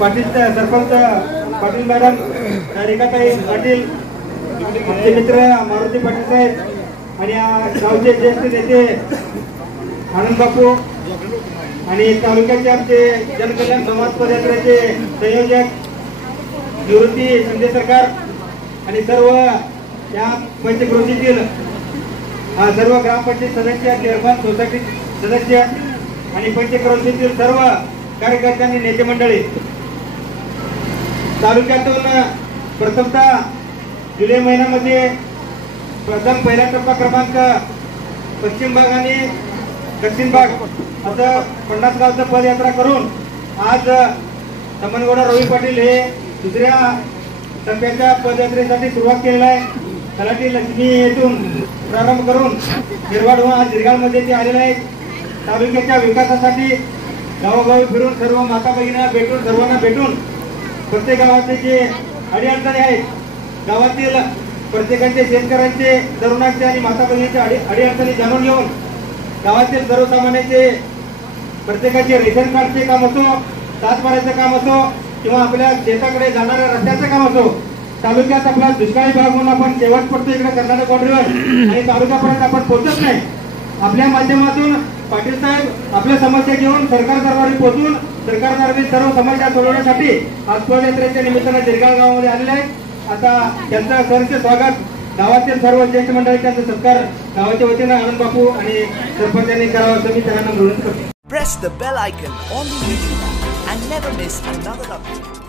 Patil sarpanch Patil madam, रेखाताई पाटील, आमचे मित्र मारुती पाटील साहेब आणि गावचे ज्येष्ठ नेते आनंद बापू आणि तालुक्याचे आमचे जनकल्याण समाज पदयात्रेचे संयोजक निवृत्ती शिंदे सरकार आणि सर्व या पंचक्रोशीतील सर्व ग्रामपंचायत सदस्य, चेअरमन, सोसायटी सदस्य आणि पंचक्रोशीतील सर्व कार्यकर्त्यांनी, नेते मंडळी, तालुक्यातून प्रथमतः जुलै महिन्यामध्ये प्रथम पहिला टप्पा क्रमांक पश्चिम भाग आणि दक्षिण भाग असं 50 गावचं पदयात्रा करून आज समनगौडा रवी पाटील हे दुसऱ्या टप्प्याच्या पदयात्रेसाठी सुरुवात केलेला आहे. तलाठी लक्ष्मी येथून प्रारंभ करून निर्वाड होऊन आज जिरगाळमध्ये ते आलेले आहेत. तालुक्याच्या विकासासाठी गावोगावी फिरून सर्व माता भगिनींना भेटून, सर्वांना भेटून प्रत्येक गावाचे जे अडीअडचणी आहेत, गावातील प्रत्येकाचे, शेतकऱ्यांचे, तरुणांचे आणि माता भगिनींच्या अडीअडचणी जाणून घेऊन गावातील सर्वसामान्यांचे प्रत्येकाचे रेशन कार्डचे काम असो, तासभराचं काम असो किंवा आपल्या शेताकडे जाणाऱ्या रस्त्याचं काम असो, तालुक्यात आपला दुष्काळी भाग म्हणून आपण शेवट पडतो इकडे कर्नाटक बॉर्डरवर आणि तालुक्यापर्यंत आपण पोहोचत नाही. आपल्या माध्यमातून पाटील साहेब आपल्या समस्या घेऊन सरकार दरबारी पोहोचून सरकार दरबारी सर्व समस्या सोडवण्यासाठी आज पदयात्रेच्या निमित्तानं जिरगाळ गावामध्ये आलेले आहेत. आता त्यांचं सहर्ष स्वागत गावातील सर्व ज्येष्ठ मंडळी, त्यांचा सत्कार गावाच्या वतीनं आनंद बापू आणि सरपंचांनी करावा असं मी त्यांना विनंती करतो. Press the bell icon on the YouTube app and never miss another update.